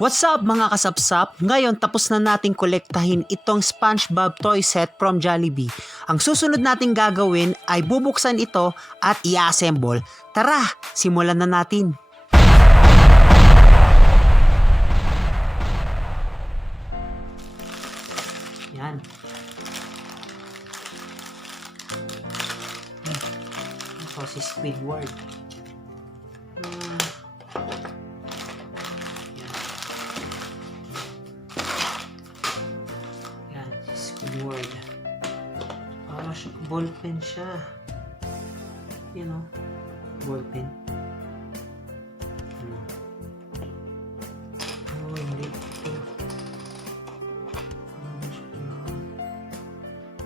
What's up mga kasapsap? Ngayon tapos na nating kolektahin itong SpongeBob toy set from Jollibee. Ang susunod nating gagawin ay bubuksan ito at i-assemble. Tara, simulan na natin. Yan. Ito si Squidward. Word. Ballpen siya. You know, ballpen. Oh, hindi ito.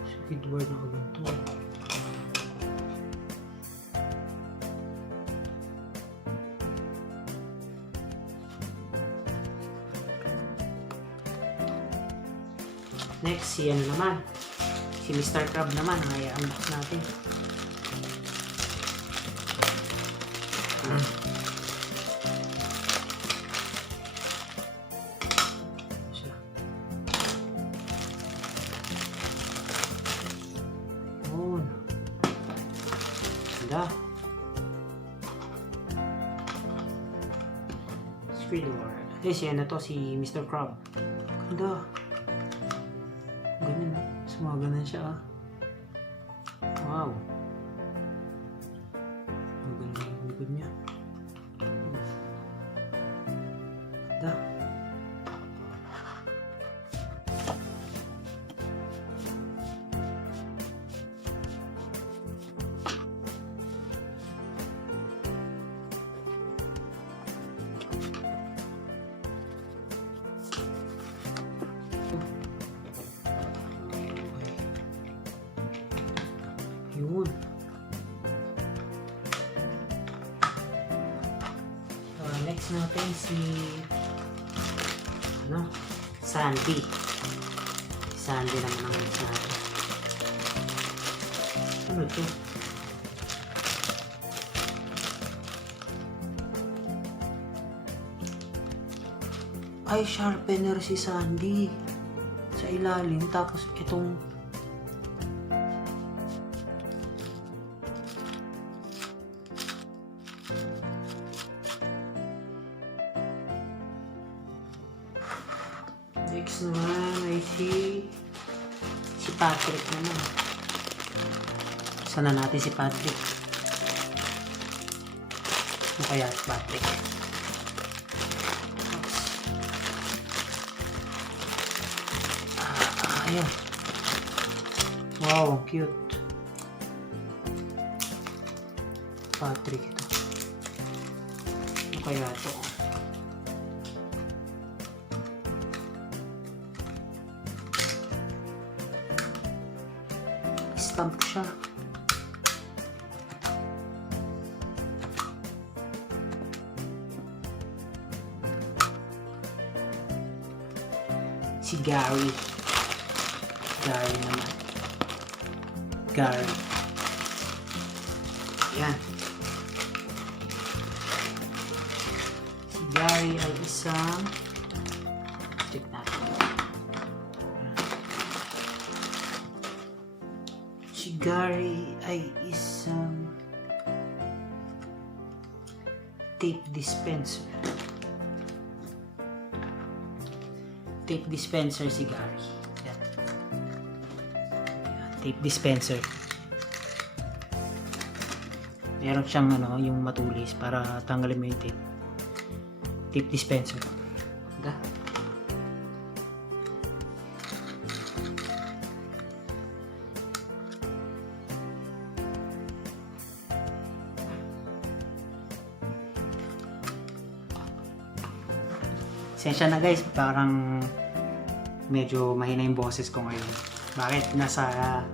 Squidward ako ganito. Next, si ano naman? Si Mr. Crab naman. Ay, unbox natin. Siya. Yun. Ganda. Squidward. Eh, si ano to? Si Mr. Crab. Ganda. Ganyan, sumaganan siya ah. Wow. Maganda yung likod niya. Ganda. Yun. Next natin si Sandy. Sandy naman ang next natin. Ano ito? Ay, sharpener si Sandy sa ilalim, tapos itong next naman ay si Patrick naman. Sana natin si Patrick. Ano kaya si Patrick? Ayan. Wow, cute. Patrick ito. Ano kaya ito? Stamp siya. Si Gary. Gary naman. Gary. Yan. Si Gary ay isang check natin. Si Gary ay isang tape dispenser. Tape dispenser si Gary. Yan. Tape dispenser. Meron siyang yung matulis para tanggalin mo yung tape. Tape dispenser. Ganda. Sensya na guys, parang medyo mahina yung boses ko ngayon. Bakit? Nasa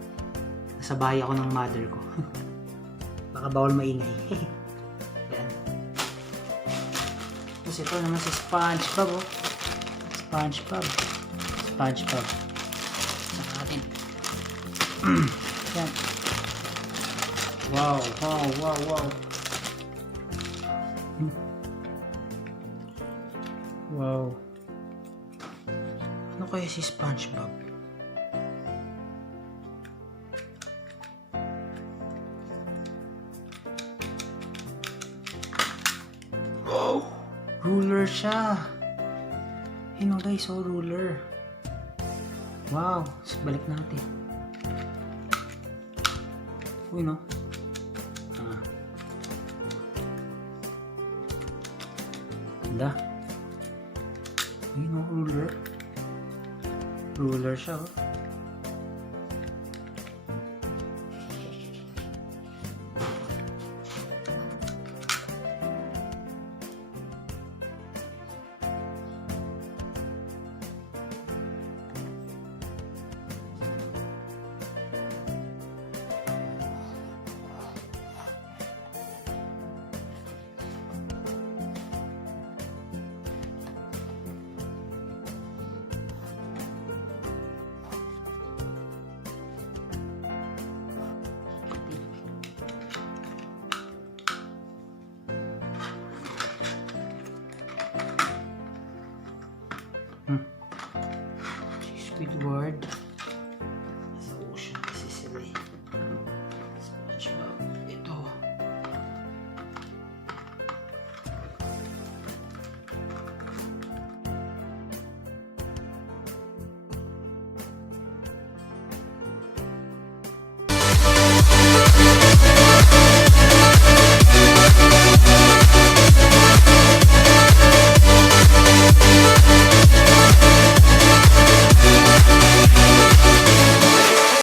bahay ako ng mother ko. Baka bawal maingay. Yan. Tapos ito naman si SpongeBob oh. SpongeBob. SpongeBob. Saka natin. Yan. Wow, wow, wow, wow. Wow. kaya si SpongeBob? Oh! Ruler siya! Yun o guys, oh, ruler. Wow! Balik natin. Uy, no? Ganda. Ayun o, ruler. Ruler siya, oh. Squidward.